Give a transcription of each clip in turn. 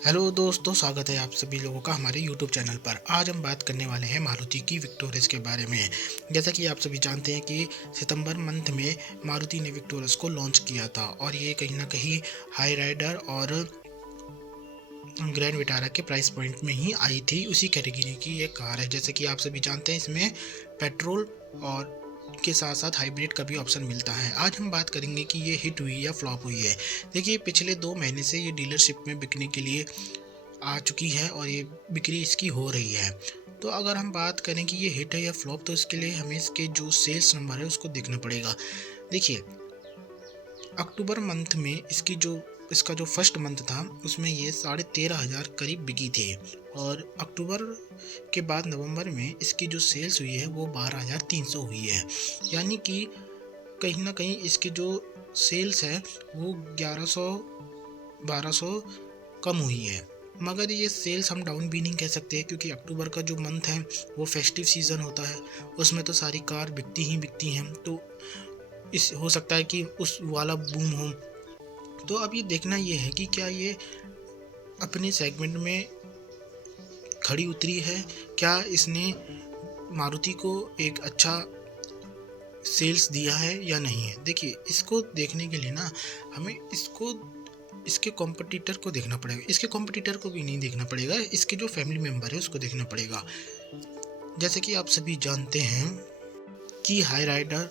Hello दोस्तों, स्वागत है आप सभी लोगों का हमारे YouTube चैनल पर। आज हम बात करने वाले हैं मारुति की विक्टोरियस के बारे में। जैसा कि आप सभी जानते हैं कि सितंबर मंथ में मारुति ने विक्टोरियस को लॉन्च किया था और ये कहीं ना कहीं हाई राइडर और ग्रैंड विटारा के प्राइस पॉइंट में ही आई थी। उसी कैटेगरी की ये कार है। जैसे कि आप सभी जानते हैं, इसमें पेट्रोल और के साथ साथ हाइब्रिड का भी ऑप्शन मिलता है। आज हम बात करेंगे कि ये हिट हुई या फ्लॉप हुई है। देखिए, पिछले 2 महीने से ये डीलरशिप में बिकने के लिए आ चुकी है और ये बिक्री इसकी हो रही है। तो अगर हम बात करें कि ये हिट है या फ्लॉप, तो इसके लिए हमें इसके जो सेल्स नंबर है उसको देखना पड़ेगा। देखिए, अक्टूबर मंथ में इसका जो फर्स्ट मंथ था उसमें ये 13,500 करीब बिकी थी और अक्टूबर के बाद नवंबर में इसकी जो सेल्स हुई है वो 12,300 हुई है। यानी कि कहीं ना कहीं इसकी जो सेल्स है वो 1100-1200 कम हुई है। मगर ये सेल्स हम डाउन भी नहीं कह सकते, क्योंकि अक्टूबर का जो मंथ है वो फेस्टिव सीज़न होता है। उसमें तो सारी कार बिकती हैं, तो इस हो सकता है कि उस वाला बूम हो। तो अब ये देखना ये है कि क्या ये अपने सेगमेंट में खड़ी उतरी है, क्या इसने मारुति को एक अच्छा सेल्स दिया है या नहीं है। देखिए, इसको देखने के लिए ना हमें इसके कॉम्पिटिटर को देखना पड़ेगा। इसके कॉम्पिटिटर को भी नहीं देखना पड़ेगा, इसके जो फैमिली मेम्बर है उसको देखना पड़ेगा। जैसे कि आप सभी जानते हैं कि हाई राइडर,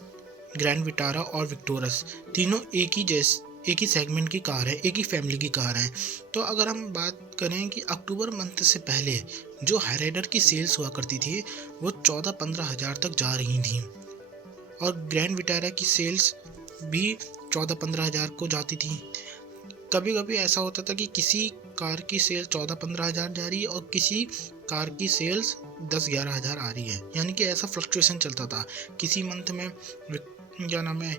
ग्रैंड विटारा और विक्टोरस तीनों एक ही सेगमेंट की कार है, एक ही फैमिली की कार है। तो अगर हम बात करें कि अक्टूबर मंथ से पहले जो हाई राइडर की सेल्स हुआ करती थी वो 14-15 हज़ार तक जा रही थी और ग्रैंड विटारा की सेल्स भी 14-15 हज़ार को जाती थी। कभी कभी ऐसा होता था कि किसी कार की सेल्स 14-15 हज़ार जा रही है और किसी कार की सेल्स 10-11 हज़ार आ रही है। यानी कि ऐसा फ्लक्चुएशन चलता था। किसी मंथ में क्या नाम है,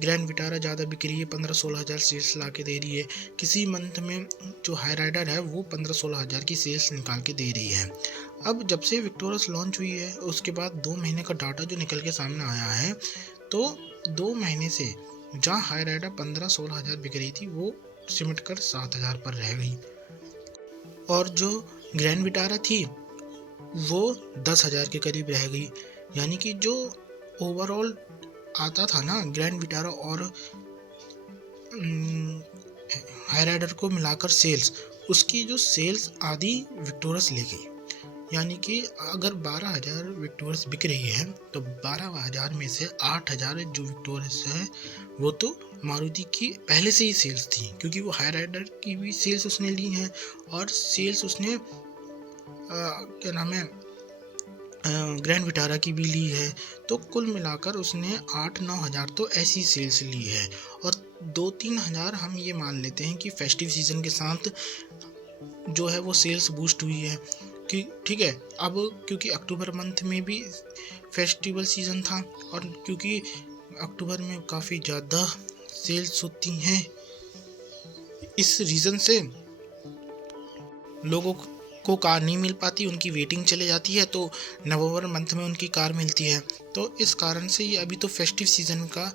ग्रैंड विटारा ज़्यादा बिक रही है, 15-16 हज़ार सेल्स ला के दे रही है। किसी मंथ में जो हाई राइडर है वो 15-16 हज़ार की सेल्स निकाल के दे रही है। अब जब से विक्टोरियस लॉन्च हुई है उसके बाद 2 महीने का डाटा जो निकल के सामने आया है, तो 2 महीने से जहाँ हाई राइडर 15-16 हज़ार बिक रही थी वो सिमट कर 7,000 पर रह गई और जो ग्रैंड विटारा थी वो 10,000 के करीब रह गई। यानी कि जो ओवरऑल आता था ना ग्रैंड विटारा और हाई राइडर को मिलाकर सेल्स, उसकी जो सेल्स आधी विक्टोरियस ले गई। यानी कि अगर 12,000 विक्टोरियस बिक रही है तो 12,000 में से 8,000 जो विक्टोरियस है वो तो मारुति की पहले से ही सेल्स थी, क्योंकि वो हाई राइडर की भी सेल्स उसने ली हैं और सेल्स उसने क्या नाम है, ग्रैंड विटारा की भी ली है। तो कुल मिलाकर उसने 8-9 हज़ार तो ऐसी सेल्स ली है और 2-3 हज़ार हम ये मान लेते हैं कि फेस्टिव सीज़न के साथ जो है वो सेल्स बूस्ट हुई है। कि ठीक है, अब क्योंकि अक्टूबर मंथ में भी फेस्टिवल सीज़न था और क्योंकि अक्टूबर में काफ़ी ज़्यादा सेल्स होती हैं, इस रीज़न से लोगों को कार नहीं मिल पाती, उनकी वेटिंग चले जाती है, तो नवंबर मंथ में उनकी कार मिलती है। तो इस कारण से ये अभी तो फेस्टिव सीज़न का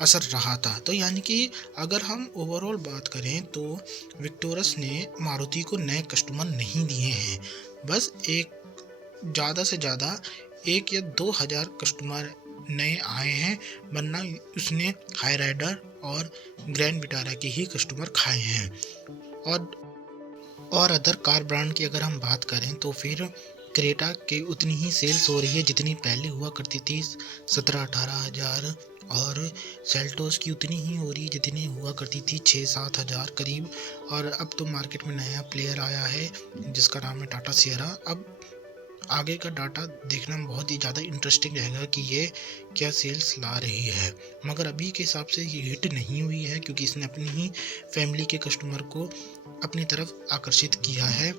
असर रहा था। तो यानी कि अगर हम ओवरऑल बात करें तो विक्टोरियस ने मारुति को नए कस्टमर नहीं दिए हैं, बस ज़्यादा से ज़्यादा 1 या 2 हज़ार कस्टमर नए आए हैं, वरना उसने हाई राइडर और ग्रैंड विटारा के ही कस्टमर खाए हैं। और अदर कार ब्रांड की अगर हम बात करें तो फिर क्रेटा के उतनी ही सेल्स हो रही है जितनी पहले हुआ करती थी, 17-18 हज़ार, और सेल्टोस की उतनी ही हो रही है जितनी हुआ करती थी 6-7 हज़ार करीब। और अब तो मार्केट में नया प्लेयर आया है जिसका नाम है टाटा सियरा। अब आगे का डाटा देखना बहुत ही ज़्यादा इंटरेस्टिंग रहेगा कि ये क्या सेल्स ला रही है। मगर अभी के हिसाब से ये हिट नहीं हुई है, क्योंकि इसने अपनी ही फैमिली के कस्टमर को अपनी तरफ आकर्षित किया है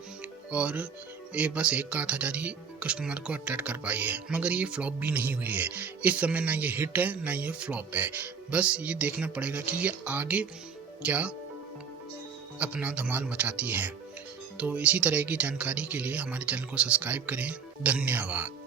और ये बस 1-8 हज़ार ही कस्टमर को अट्रैक्ट कर पाई है। मगर ये फ्लॉप भी नहीं हुई है इस समय, ना ये हिट है ना ये फ्लॉप है। बस ये देखना पड़ेगा कि ये आगे क्या अपना धमाल मचाती है। तो इसी तरह की जानकारी के लिए हमारे चैनल को सब्सक्राइब करें। धन्यवाद।